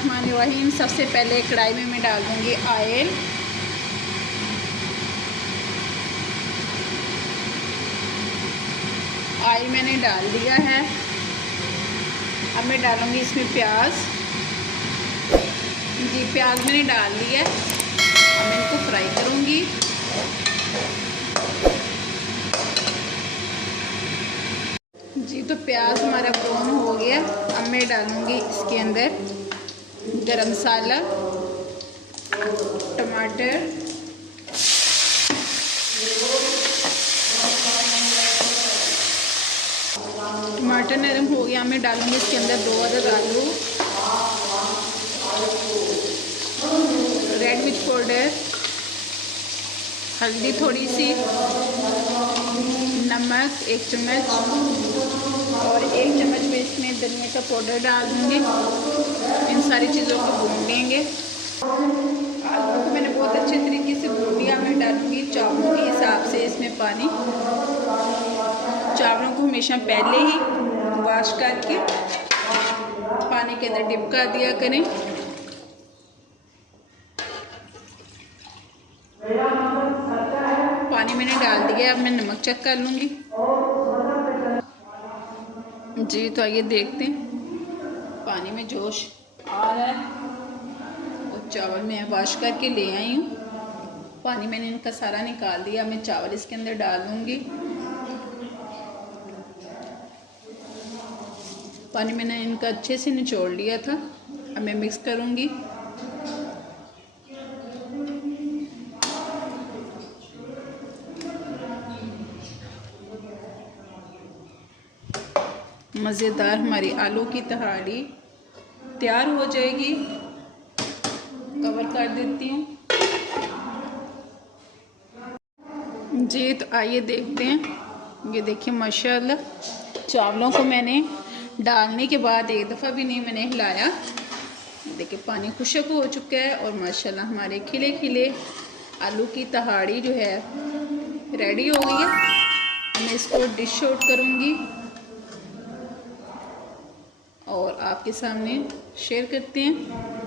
बिस्मिल्लाहिर्रहमानिर्रहीम। सबसे पहले कढ़ाई में मैं डाल दूँगी ऑयल। ऑयल मैंने डाल दिया है। अब मैं डालूँगी इसमें प्याज। जी, प्याज मैंने डाल दिया है। अब मैं इनको फ्राई करूँगी। जी, तो प्याज हमारा ब्राउन हो गया। अब मैं डालूँगी इसके अंदर गरम मसाला, टमाटर, टमाटर नरम हो गया। मैं डालूँगी इसके अंदर 2 अदद आलू, रेड मिर्च पाउडर, हल्दी थोड़ी सी, नमक 1 चम्मच और 1 चम्मच में इसमें धनिया का पाउडर डाल दूँगी। इन सारी चीज़ों को भून लेंगे। आलू को मैंने बहुत अच्छे तरीके से भून लिया। मैं डालूँगी चावलों के हिसाब से इसमें पानी। चावलों को हमेशा पहले ही वॉश करके पानी के अंदर डिप कर दिया करें। पानी मैंने डाल दिया। अब मैं नमक चेक कर लूँगी। जी, तो आइए देखते हैं पानी में जोश आ रहा है। और चावल मैं वॉश करके ले आई हूँ। पानी मैंने इनका सारा निकाल दिया। मैं चावल इसके अंदर डाल दूँगी। पानी मैंने इनका अच्छे से निचोड़ लिया था। अब मैं मिक्स करूँगी। मज़ेदार हमारी आलू की तहाड़ी तैयार हो जाएगी। कवर कर देती हूँ। जी, तो आइए देखते हैं। ये देखिए माशाल्लाह, चावलों को मैंने डालने के बाद एक दफ़ा भी नहीं मैंने हिलाया। देखिए पानी खुश्क हो चुका है और माशाल्लाह हमारे खिले खिले आलू की तहाड़ी जो है रेडी हो गई है। मैं इसको डिश आउट करूँगी और आपके सामने शेयर करते हैं।